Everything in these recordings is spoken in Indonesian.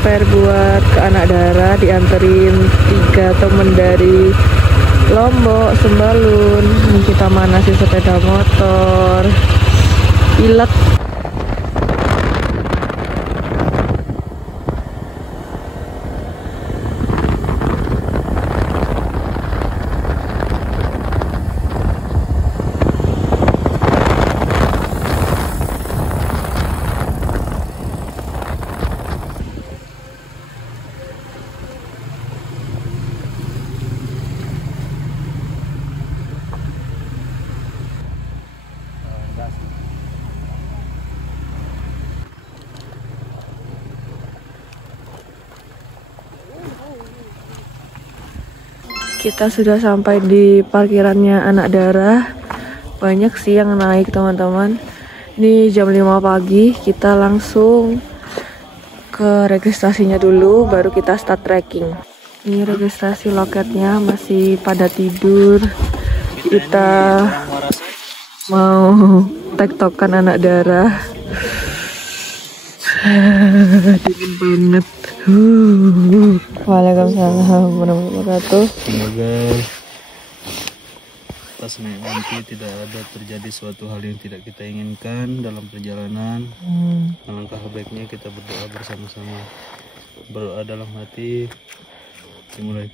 prepare buat ke Anak Dara, dianterin 3 temen dari Lombok, Sembalun. Ini kita manasi sepeda motor. Pilek. Kita sudah sampai di parkirannya Anak Dara. Banyak sih yang naik teman-teman. Ini jam 5 pagi. Kita langsung ke registrasinya dulu, baru kita start trekking. Ini registrasi loketnya, masih pada tidur. Kita mau tektokan Anak Dara. Dingin banget. Waalaikumsalam warahmatullahi wabarakatuh. Semoga pas naik nanti tidak ada terjadi suatu hal yang tidak kita inginkan dalam perjalanan. Alangkah baiknya kita berdoa bersama-sama. Berdoa dalam hati. Dimulai.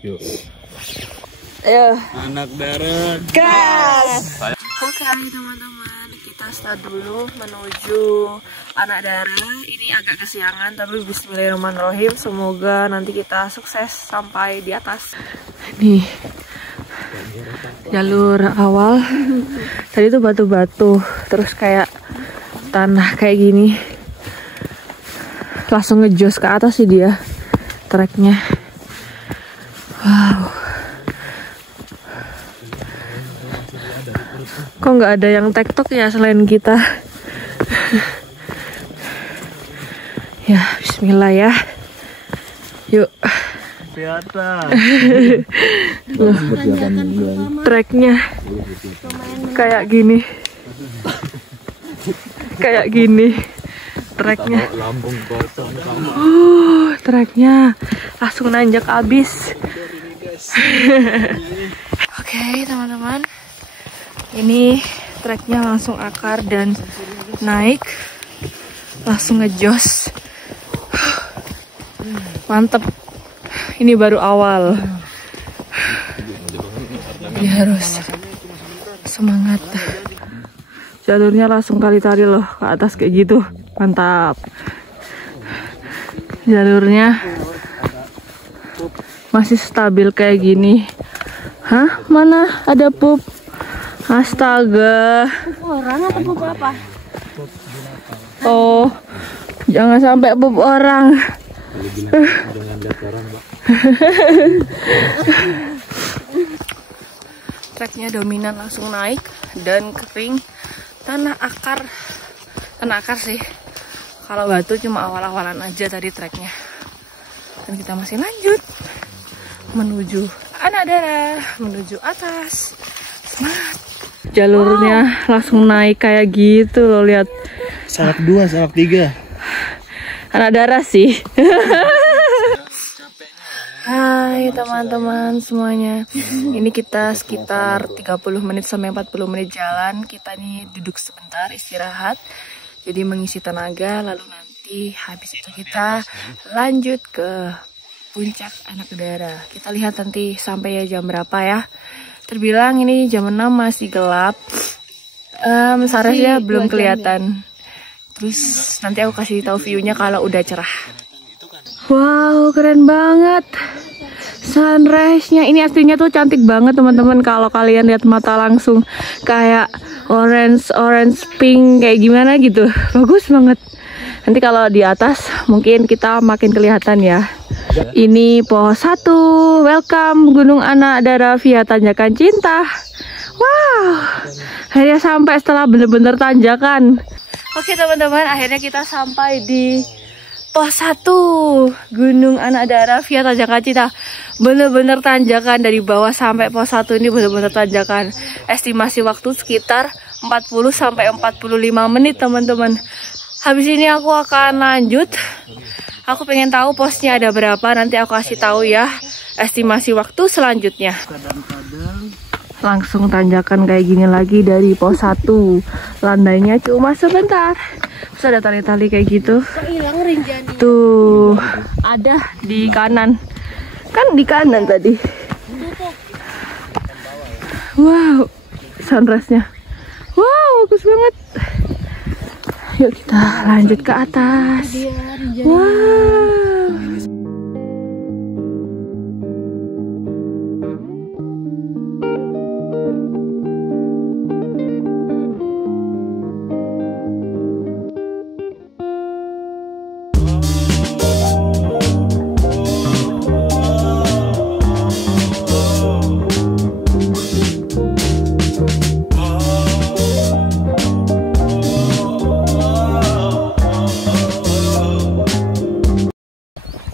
Yuk. Ayo. Anak Dara. Gas. Oke teman-teman, kita start dulu menuju Anak Dara. Ini agak kesiangan tapi bismillahirrahmanirrahim, semoga nanti kita sukses sampai di atas. Nih jalur awal. Tadi itu batu-batu, terus kayak tanah kayak gini. Langsung ngejos ke atas sih dia treknya. Wow. Kok nggak ada yang tektok ya selain kita? Ya, bismillah ya. Yuk. Treknya kayak gini. Kayak gini. Treknya. Treknya langsung nanjak abis. Oke, teman-teman. Ini treknya langsung akar dan naik, langsung ngejos. Mantep. Ini baru awal. Jadi harus semangat. Jalurnya langsung kali-kali loh ke atas kayak gitu. Mantap. Jalurnya masih stabil kayak gini. Hah? Mana ada pup? Astaga. Pup orang atau pup apa? Oh, jangan sampai pup orang. Treknya dominan langsung naik dan kering. Tanah akar sih. Kalau batu cuma awal-awalan aja tadi treknya. Dan kita masih lanjut menuju Anak Dara, menuju atas. Semangat. Jalurnya langsung naik kayak gitu loh, lihat. Salak 2, salak 3. Anak Dara sih. Hai teman-teman semuanya. Ini kita sekitar 30 menit sampai 40 menit jalan. Kita nih duduk sebentar istirahat. Jadi mengisi tenaga, lalu nanti habis itu kita lanjut ke puncak Anak Dara. Kita lihat nanti sampai ya jam berapa ya. Terbilang ini jam 6 masih gelap. Sarasnya belum kelihatan. Terus nanti aku kasih tahu view-nya kalau udah cerah. Wow, keren banget. Sunrise-nya ini aslinya tuh cantik banget teman-teman. Kalau kalian lihat mata langsung kayak orange pink kayak gimana gitu. Bagus banget. Nanti kalau di atas mungkin kita makin kelihatan ya. Ini pos 1. Welcome Gunung Anak Dara via Tanjakan Cinta. Wow, akhirnya sampai setelah bener-bener tanjakan. Oke teman-teman, akhirnya kita sampai di Pos 1 Gunung Anak Darah via Tanjakan Cinta. Bener-bener tanjakan dari bawah sampai pos 1 ini bener-bener tanjakan. Estimasi waktu sekitar 40 sampai 45 menit teman-teman. Habis ini aku akan lanjut. Aku pengen tahu posnya ada berapa, nanti aku kasih tahu ya estimasi waktu selanjutnya. Langsung tanjakan kayak gini lagi dari pos 1. Landainya cuma sebentar. Terus ada tali-tali kayak gitu. Tuh, ada di kanan. Kan di kanan tadi. Wow, sunrise-nya. Wow, bagus banget. Yuk kita lanjut ke atas. Wow.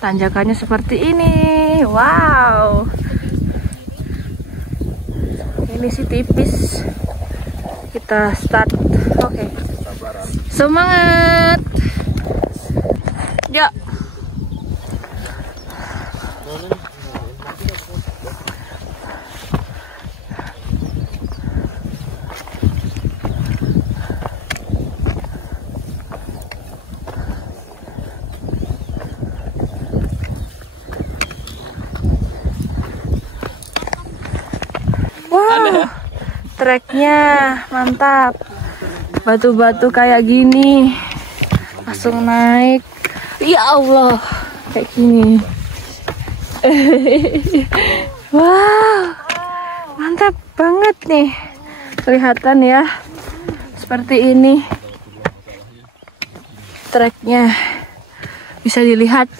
Tanjakannya seperti ini. Wow. Ini sih tipis. Kita start. Oke. Semangat. Ya. Wow, treknya mantap. Batu-batu kayak gini, langsung naik. Ya Allah, kayak gini. Wow, mantap banget nih. Kelihatan ya, seperti ini. Treknya bisa dilihat.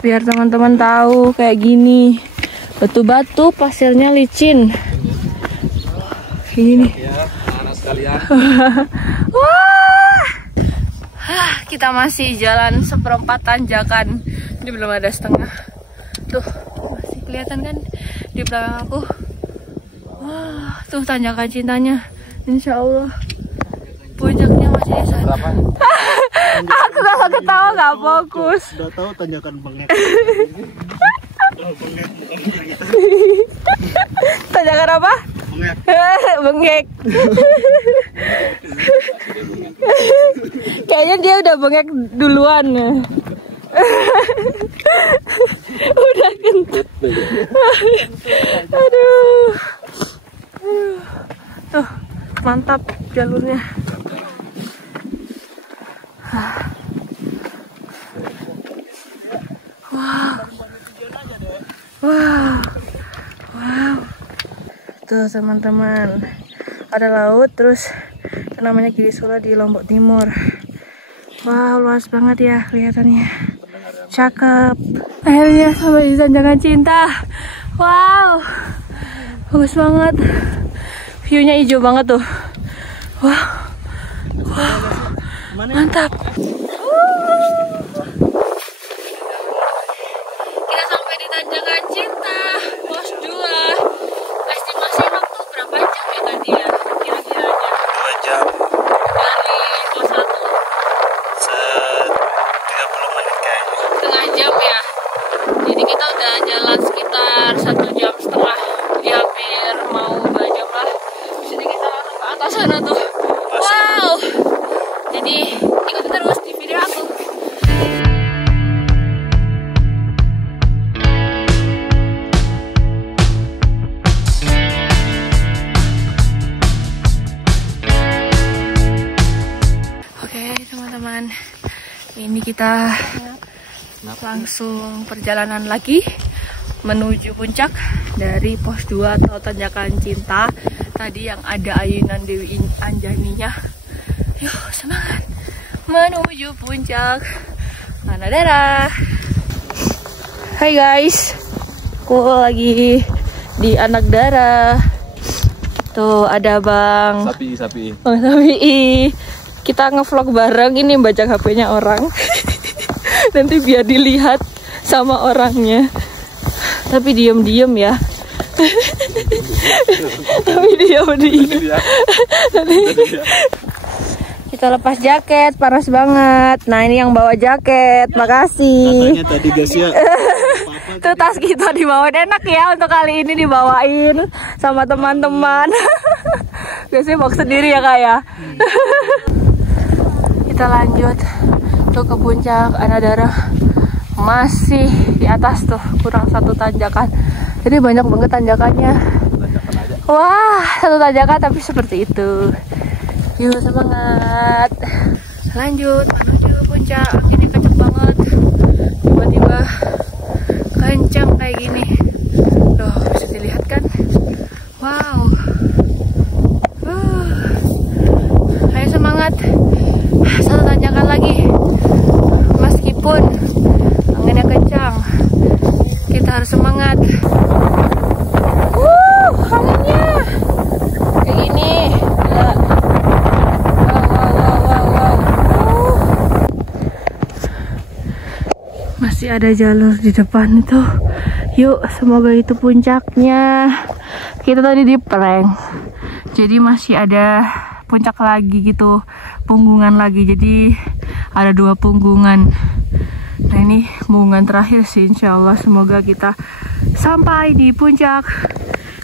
Biar teman-teman tahu kayak gini. Batu-batu, pasirnya licin. Ini. Wah, kita masih jalan seperempat tanjakan. Ini belum ada setengah. Tuh, masih kelihatan kan di belakang aku. Wah, tuh tanjakan cintanya. Insya Allah puncaknya masih di sana. Aku kalau ketawa nggak fokus. Sudah tahu tanjakan bengek. Tanjakan apa? Bengek. Bengek. Kayaknya dia udah bengek duluan. Udah kentut. Aduh. Tuh, mantap jalurnya. Wow. Wow. Wow. Tuh teman-teman, ada laut, terus itu namanya Gili Sula di Lombok Timur. Wow, luas banget ya kelihatannya. Cakep. Akhirnya sampai di Tanjakan Cinta. Wow, bagus banget. View-nya hijau banget tuh. Wow. Wow. Mantap. Kita sampai di Tanjakan Cinta, pos 2. Estimasi waktu berapa jam ya tadi ya? Kira-kiranya 2 jam. dari pos 1. 30 menit kayaknya. Setengah jam ya. Jadi kita udah jalan sekitar 1,5 jam. Jadi hampir mau 2 jam lah. Di sini kita langsung ke atas sana tuh. Wow. Jadi ikuti terus di video aku. Oke teman-teman, ini kita langsung perjalanan lagi menuju puncak dari pos 2 atau Tanjakan Cinta tadi yang ada ayunan Dewi Anjaninya. Yuk semangat menuju puncak Anak Darah. Hai guys, aku lagi di Anak Darah. Tuh ada Bang Sapi. Bang Sapi. Kita ngevlog bareng, ini baca HP-nya orang. Nanti biar dilihat sama orangnya. Tapi diem-diem ya. Tapi diem-diem. Kita lepas jaket, panas banget. Nah ini yang bawa jaket, makasih. Katanya tadi guys ya. Tuh tas kita dibawain, enak ya untuk kali ini dibawain sama teman-teman. Biasanya bawa sendiri ya kak ya. Kita lanjut tuh ke puncak Anadara. Masih di atas tuh, kurang 1 tanjakan. Jadi banyak banget tanjakannya. Wah, 1 tanjakan tapi seperti itu. Yuk semangat. Lanjut menuju puncak. Anginnya kenceng banget. Tiba-tiba kencang kayak gini. Loh, bisa dilihat kan? Wow. Ayo semangat. 1 tanjakan lagi. Meskipun anginnya kencang, kita harus semangat. Anginnya kayak gini. Masih ada jalur di depan itu. Yuk, semoga itu puncaknya. Kita tadi di prank, jadi masih ada puncak lagi gitu, punggungan lagi. Jadi ada 2 punggungan. Nah ini punggungan terakhir sih, insya Allah. Semoga kita sampai di puncak.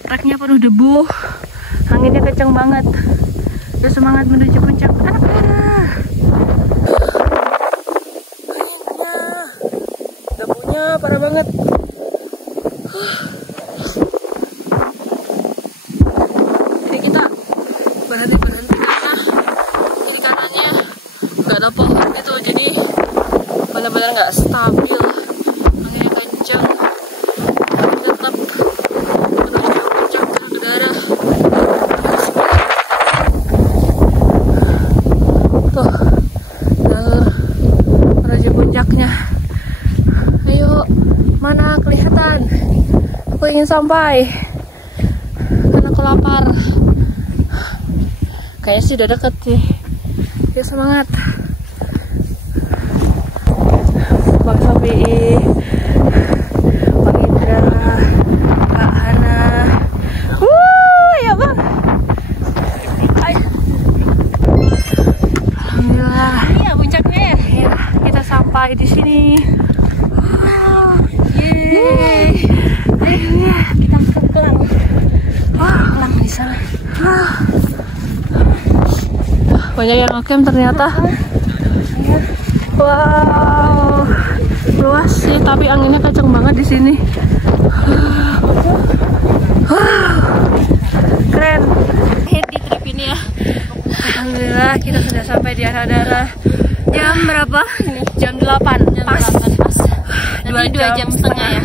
Treknya penuh debu, anginnya kenceng banget. Terus semangat menuju puncak. Debunya parah banget. Jadi kita berhenti karena kiri kanannya nggak ada pohon gitu, jadi benar-benar nggak stabil. Anginnya kencang. Tetap menuju puncak Anadara. Tuh jalur menuju puncaknya. Ayo, mana kelihatan? Aku ingin sampai karena aku lapar. Kayaknya sih udah deket sih. Yuk semangat. Bang Sofi, Bang Indra, Kak Hana. Ya bang. Ayo. Alhamdulillah. Iya puncaknya. Ya, kita sampai di sini. Yeay. Akhirnya kita pelan. Pelan di sana. Banyak yang ngecamp ternyata. Wow, luas sih, tapi anginnya kenceng banget di sini. Keren. Akhir di trip ini ya. Alhamdulillah kita sudah sampai di Anadara. Jam berapa? Jam 8. Pas. 2 jam setengah ya.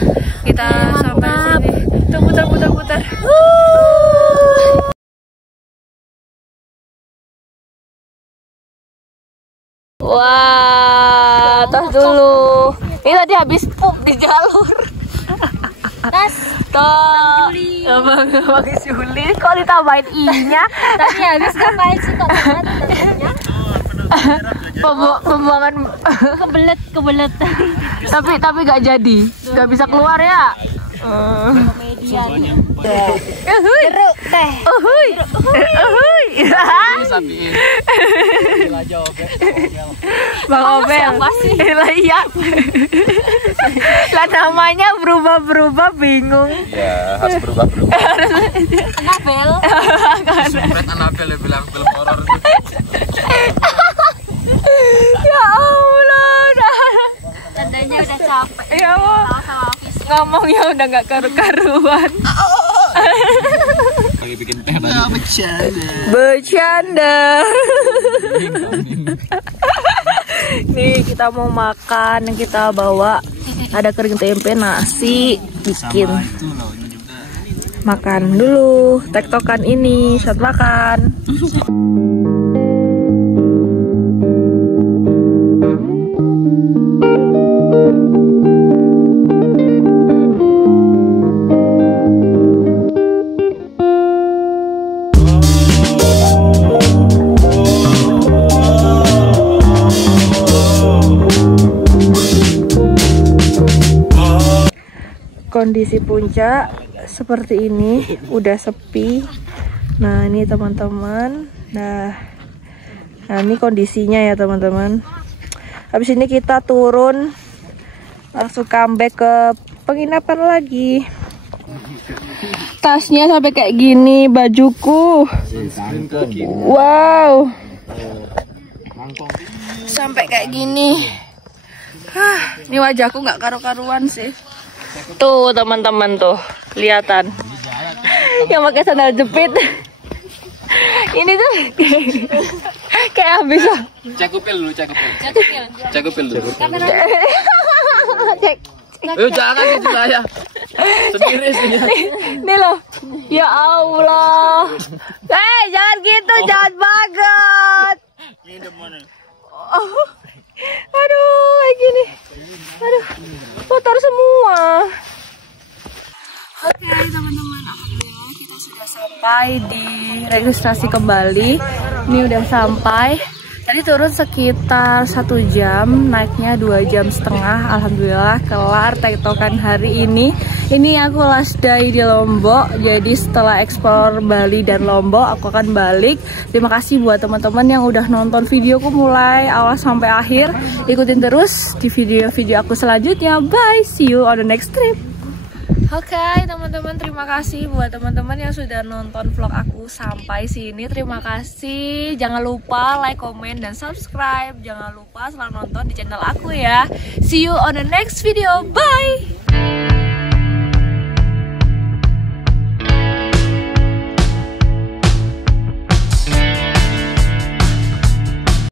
Kita sampai di sini. Tuh putar. Wah, tas dulu. Ini tadi habis pup di jalur. Tas. Abang Juli. Kok ditambahin i-nya? Tadi habis ngapain sih kok tasnya? Pembuangan Kebelet. tapi gak jadi. Gak bisa keluar ya. Komedian. Jeruk teh. Bang Obel. Iya. Lah namanya berubah bingung. Ya, harus berubah. Anabel. Sempet Anabel ya bilang film horor. Ya Allah. Tandanya udah capek. Ya Allah. Ngomongnya udah gak karu-karuan. Lagi bikin teh tadi. Bercanda. Nih kita mau makan, yang kita bawa ada kering tempe, nasi, bikin. Makan dulu, tektokan ini, saat makan. kondisi puncak seperti ini, udah sepi. Nah ini teman-teman, nah ini kondisinya ya teman-teman. Habis ini kita turun langsung comeback ke penginapan lagi. Tasnya sampai kayak gini, bajuku. Wow, sampai kayak gini. Ini wajahku nggak karu-karuan sih. Tuh teman-teman tuh, kelihatan. Yang pakai sandal jepit. Ini tuh kayak habis. Cakupil dulu. Cek. Jangan itu saya. Sendiri sih. Nih loh. Ya Allah. Jangan gitu, jahat banget. Aduh, kayak gini. Aduh, kotor semua. Oke, teman-teman, alhamdulillah kita sudah sampai di registrasi kembali. Ini udah sampai. Tadi turun sekitar 1 jam, naiknya 2,5 jam. Alhamdulillah kelar tektokan hari ini. Ini aku last day di Lombok. Jadi setelah eksplor Bali dan Lombok, aku akan balik. Terima kasih buat teman-teman yang udah nonton videoku mulai awal sampai akhir. Ikutin terus di video-video aku selanjutnya. Bye, see you on the next trip. Oke, teman-teman, terima kasih buat teman-teman yang sudah nonton vlog aku sampai sini. Terima kasih. Jangan lupa like, komen, dan subscribe. Jangan lupa selalu nonton di channel aku ya. See you on the next video. Bye.